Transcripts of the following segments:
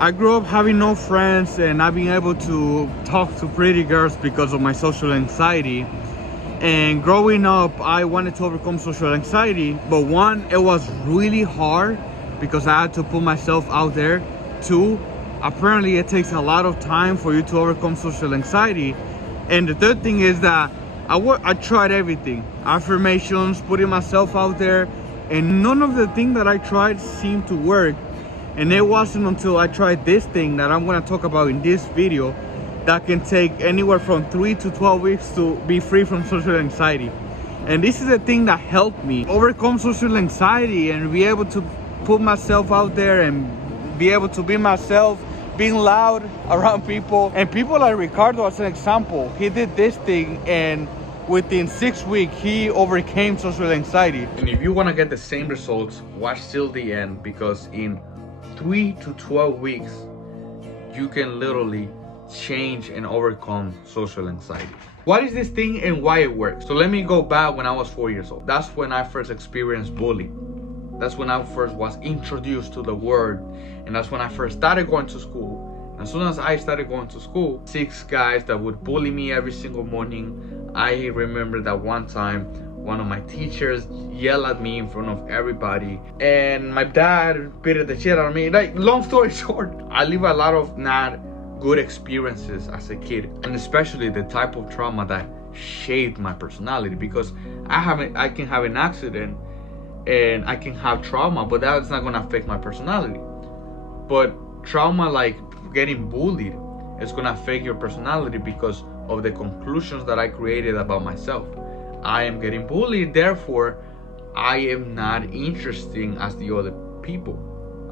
I grew up having no friends and not being able to talk to pretty girls because of my social anxiety. And growing up, I wanted to overcome social anxiety, but one, it was really hard because I had to put myself out there. Two, apparently it takes a lot of time for you to overcome social anxiety. And the third thing is that I tried everything, affirmations, putting myself out there, and none of the things that I tried seemed to work. And it wasn't until I tried this thing that I'm gonna talk about in this video that can take anywhere from 3 to 12 weeks to be free from social anxiety. And this is the thing that helped me overcome social anxiety and be able to put myself out there and be able to be myself, being loud around people. And people like Ricardo, as an example, he did this thing and within 6 weeks, he overcame social anxiety. And if you wanna get the same results, watch till the end, because in 3 to 12 weeks, you can literally change and overcome social anxiety. What is this thing and why it works? So let me go back when I was 4 years old. That's when I first experienced bullying. That's when I first was introduced to the word, and that's when I first started going to school. As soon as I started going to school, 6 guys that would bully me every single morning. I remember that one time one of my teachers yelled at me in front of everybody, and my dad beat the shit out of me. Like, long story short, I live a lot of not good experiences as a kid, and especially the type of trauma that shaped my personality, because I can have an accident and I can have trauma, but that's not gonna affect my personality. But trauma like getting bullied is gonna affect your personality because of the conclusions that I created about myself. I am getting bullied, therefore I am not interesting as the other people,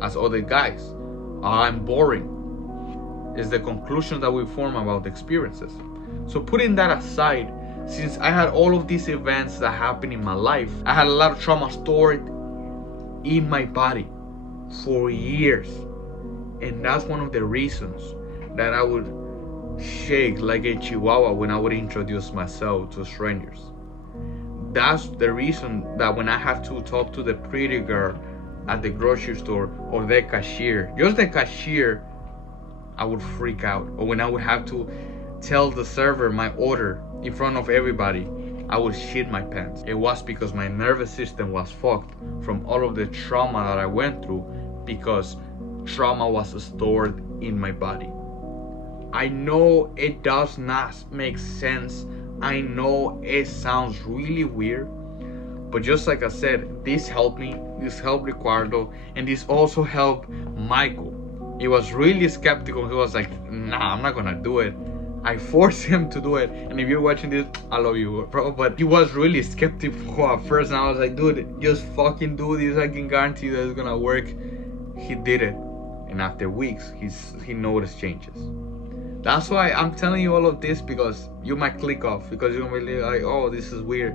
as other guys. I'm boring is the conclusion that we form about the experiences. So putting that aside, since I had all of these events that happened in my life, I had a lot of trauma stored in my body for years. And that's one of the reasons that I would shake like a chihuahua when I would introduce myself to strangers. That's the reason that when I have to talk to the pretty girl at the grocery store or the cashier, just the cashier, I would freak out. Or when I would have to tell the server my order in front of everybody, I would shit my pants. It was because my nervous system was fucked from all of the trauma that I went through, because trauma was stored in my body. I know it does not make sense. I know it sounds really weird, but just like I said, this helped me, this helped Ricardo, and this also helped Michael. He was really skeptical. He was like, nah, I'm not gonna do it. I forced him to do it. And if you're watching this, I love you, bro. But he was really skeptical at first, and I was like, dude, just fucking do this. I can guarantee that it's gonna work. He did it, and after weeks, he noticed changes. That's why I'm telling you all of this, because you might click off, because you're gonna be like, oh, this is weird.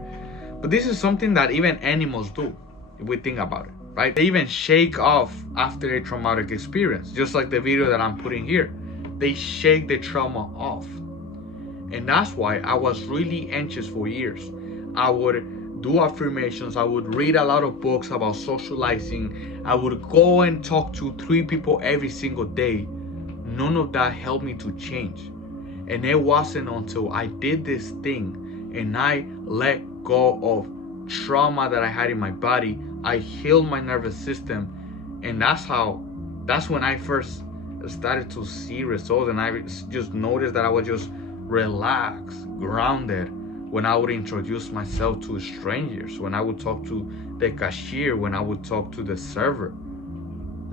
But this is something that even animals do, if we think about it, right? They even shake off after a traumatic experience, just like the video that I'm putting here. They shake the trauma off. And that's why I was really anxious for years. I would do affirmations. I would read a lot of books about socializing. I would go and talk to 3 people every single day. None of that helped me to change. And it wasn't until I did this thing and I let go of trauma that I had in my body, I healed my nervous system, and that's when I first started to see results. And I just noticed that I was just relaxed, grounded when I would introduce myself to strangers, when I would talk to the cashier, when I would talk to the server.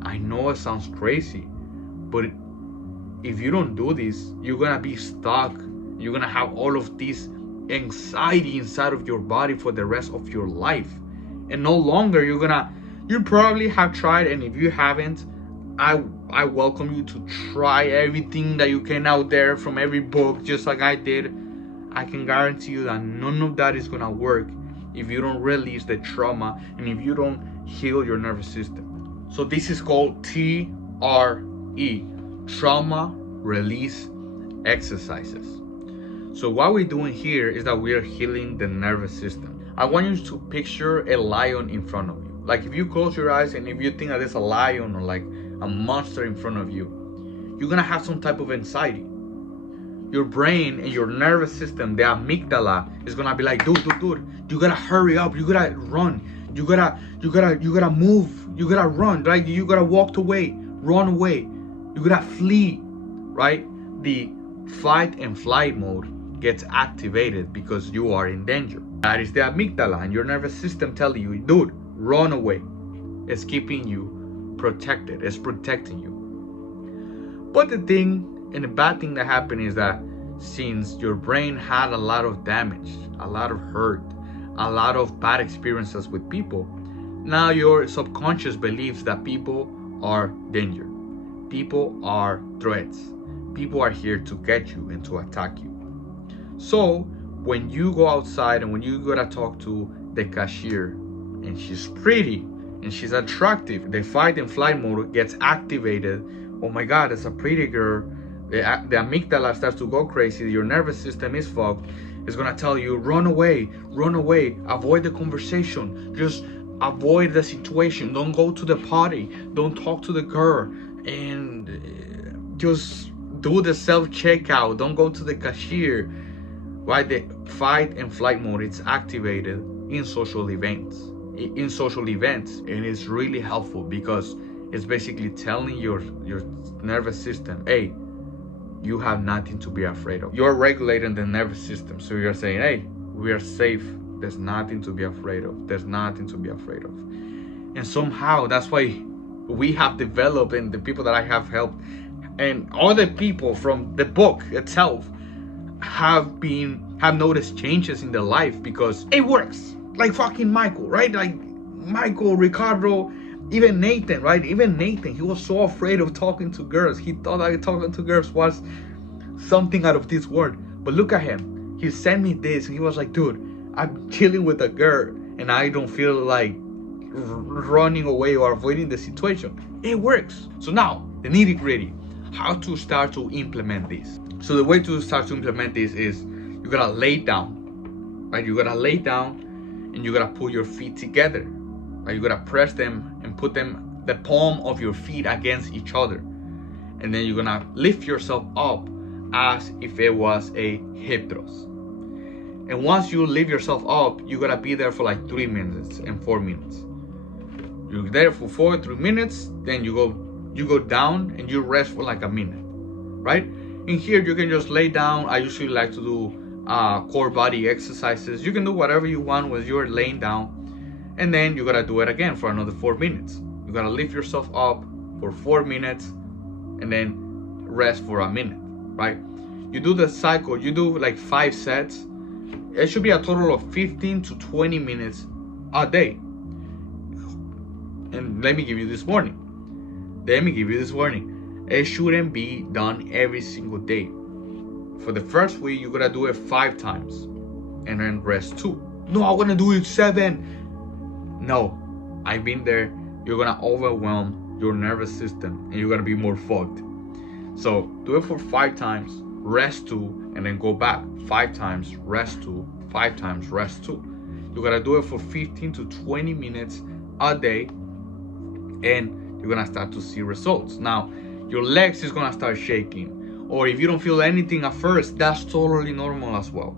I know it sounds crazy, but if you don't do this, you're gonna be stuck. You're gonna have all of this anxiety inside of your body for the rest of your life. And no longer you probably have tried, and if you haven't, I welcome you to try everything that you can out there from every book, just like I did. I can guarantee you that none of that is gonna work if you don't release the trauma and if you don't heal your nervous system. So this is called TRE, trauma release exercises. So what we're doing here is that we are healing the nervous system. I want you to picture a lion in front of you. Like, if you close your eyes and if you think that there's a lion or like a monster in front of you, you're gonna have some type of anxiety. Your brain and your nervous system, the amygdala, is gonna be like, dude, you gotta hurry up, you gotta run, you gotta move, you gotta run, right? You gotta walk away, run away, you gotta flee, right? The fight and flight mode gets activated because you are in danger. That is the amygdala and your nervous system telling you, dude, run away. It's keeping you protected, it's protecting you. But the thing and the bad thing that happened is that since your brain had a lot of damage, a lot of hurt, a lot of bad experiences with people, now your subconscious believes that people are danger. People are threats. People are here to get you and to attack you. So when you go outside and when you gotta talk to the cashier and she's pretty and she's attractive, the fight and flight mode gets activated. Oh my God, it's a pretty girl. The amygdala starts to go crazy. Your nervous system is fogged. It's gonna tell you, run away, avoid the conversation, just avoid the situation. Don't go to the party, don't talk to the girl, and just do the self-checkout. Don't go to the cashier. Why? The fight and flight mode, it's activated in social events. And it's really helpful because it's basically telling your nervous system, hey, you have nothing to be afraid of. You're regulating the nervous system. So you're saying, hey, we are safe. There's nothing to be afraid of. There's nothing to be afraid of. And somehow that's why we have developed, and the people that I have helped and other people from the book itself have noticed changes in their life because it works. Like fucking Michael, right? Like Michael, Ricardo, even Nathan, right? Even Nathan, he was so afraid of talking to girls. He thought that talking to girls was something out of this world. But look at him. He sent me this and he was like, dude, I'm chilling with a girl and I don't feel like running away or avoiding the situation. It works. So now, the nitty gritty, how to start to implement this. So the way to start to implement this is you gotta lay down, right? You gotta lay down and you gotta put your feet together. Right? You gotta press them and put them, the palm of your feet against each other. And then you're gonna lift yourself up as if it was a hip thrust. And once you lift yourself up, you gotta be there for like 3 minutes and 4 minutes. You're there for 3 minutes, then you go down and you rest for like a minute, right? In here, you can just lay down. I usually like to do core body exercises. You can do whatever you want when you're laying down. And then you gotta do it again for another 4 minutes. You gotta lift yourself up for 4 minutes and then rest for a minute, right? You do the cycle, you do like 5 sets. It should be a total of 15 to 20 minutes a day. And let me give you this warning. It shouldn't be done every single day. For the first week, you gotta do it 5 times and then rest 2. No, I wanna do it 7. No, I've been there. You're gonna overwhelm your nervous system and you're gonna be more fogged. So do it for 5 times, rest 2, and then go back 5 times, rest 2, 5 times, rest 2. You gotta do it for 15 to 20 minutes a day, and you're gonna start to see results. Now, your legs is gonna start shaking, or if you don't feel anything at first, that's totally normal as well.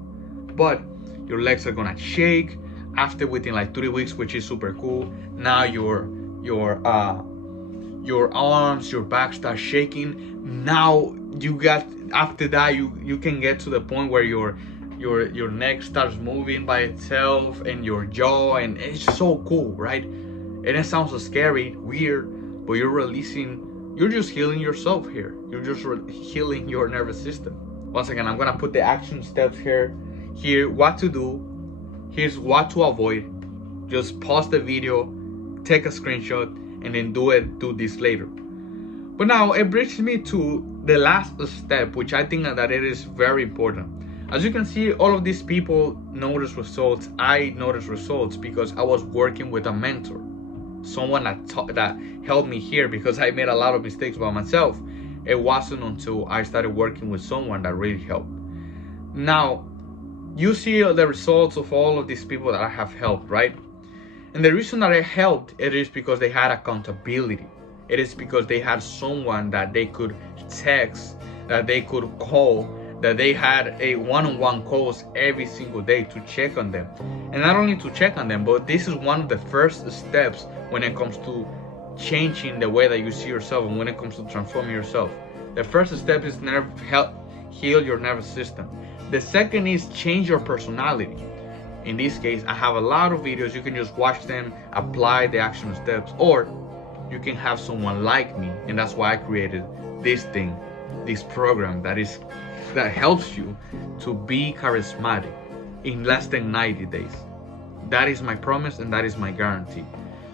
But your legs are gonna shake. After within like 3 weeks, which is super cool, now your arms, your back start shaking. Now you got, after that you can get to the point where your neck starts moving by itself and your jaw, and it's so cool, right? And it sounds so scary, weird, but you're just healing yourself here. You're just healing your nervous system. Once again, I'm gonna put the action steps here, what to do. Here's what to avoid. Just pause the video, take a screenshot, and then do this later. But now it brings me to the last step, which I think that it is very important. As you can see, all of these people notice results. I noticed results because I was working with a mentor, someone that helped me here, because I made a lot of mistakes by myself. It wasn't until I started working with someone that really helped. Now, you see the results of all of these people that I have helped, right? And the reason that I helped, it is because they had accountability. it is because they had someone that they could text, that they could call, that they had a one-on-one calls every single day to check on them. And not only to check on them, but this is one of the first steps when it comes to changing the way that you see yourself and when it comes to transforming yourself. The first step is heal your nervous system. The second is change your personality. In this case, I have a lot of videos. You can just watch them, apply the action steps, or you can have someone like me, and that's why I created this thing, this program that helps you to be charismatic in less than 90 days. That is my promise and that is my guarantee.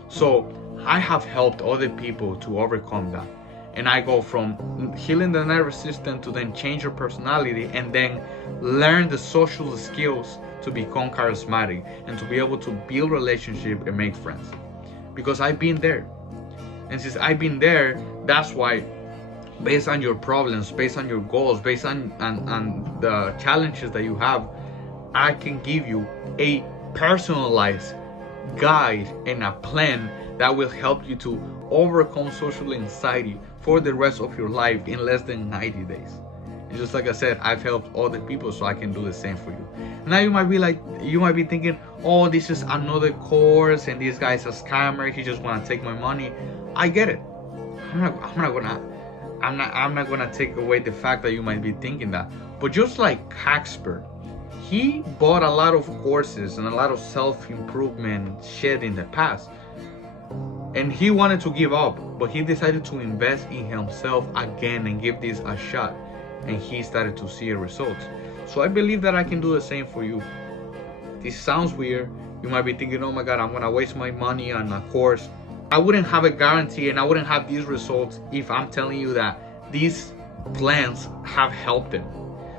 So I have helped other people to overcome that. And I go from healing the nervous system to then change your personality and then learn the social skills to become charismatic and to be able to build relationship and make friends. Because I've been there. And since I've been there, that's why, based on your problems, based on your goals, based on the challenges that you have, I can give you a personalized guide and a plan that will help you to overcome social anxiety for the rest of your life in less than 90 days. And just like I said, I've helped other people, so I can do the same for you. Now you might be thinking, oh, this is another course and this guy's a scammer, he just wanna take my money. I get it. I'm not gonna take away the fact that you might be thinking that. But just like Casper, he bought a lot of courses and a lot of self-improvement shit in the past. And he wanted to give up, but he decided to invest in himself again and give this a shot. And he started to see results. So I believe that I can do the same for you. This sounds weird. You might be thinking, oh my God, I'm gonna waste my money on a course. I wouldn't have a guarantee and I wouldn't have these results if I'm telling you that these plans have helped them.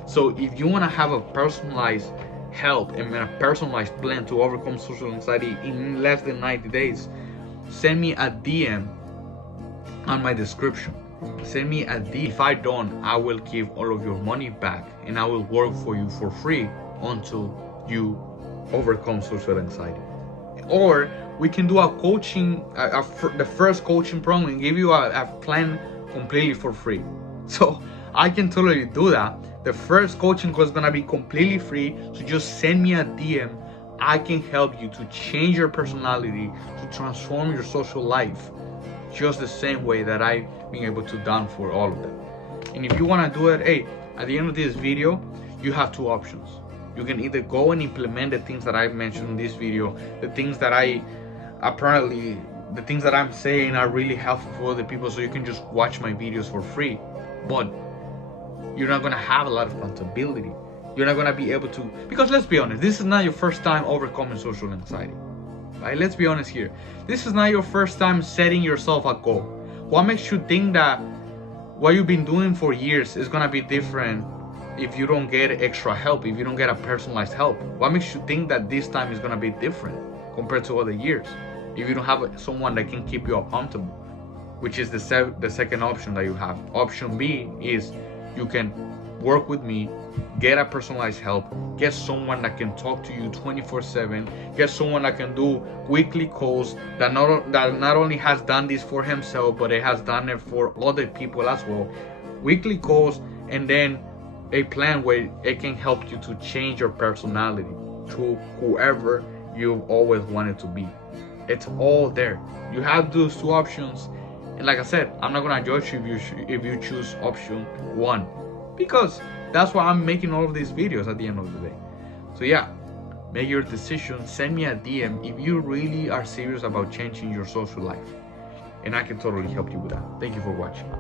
So if you wanna have a personalized help and a personalized plan to overcome social anxiety in less than 90 days, send me a DM on my description. Send me a DM. If I don't, I will give all of your money back and I will work for you for free until you overcome social anxiety. Or we can do a coaching, the first coaching program and give you a plan completely for free. So I can totally do that. The first coaching course is gonna be completely free. So just send me a DM. I can help you to change your personality, to transform your social life, just the same way that I've been able to done for all of them. And if you wanna do it, hey, at the end of this video, you have two options. You can either go and implement the things that I mentioned in this video, the things that the things that I'm saying are really helpful for other people, so you can just watch my videos for free. But you're not gonna have a lot of accountability. You're not gonna be able to, because let's be honest, this is not your first time overcoming social anxiety. Right? Let's be honest here. This is not your first time setting yourself a goal. What makes you think that what you've been doing for years is gonna be different if you don't get extra help, if you don't get a personalized help? What makes you think that this time is gonna be different compared to other years if you don't have someone that can keep you accountable? Which is the second option that you have. Option B is you can work with me, get a personalized help, get someone that can talk to you 24/7, get someone that can do weekly calls, that not only has done this for himself, but it has done it for other people as well. Weekly calls, and then a plan where it can help you to change your personality to whoever you've always wanted to be. It's all there. You have those two options, and like I said, I'm not gonna judge you if you choose option one, because that's why I'm making all of these videos at the end of the day. So yeah, make your decision. Send me a DM if you really are serious about changing your social life, and I can totally help you with that. Thank you for watching.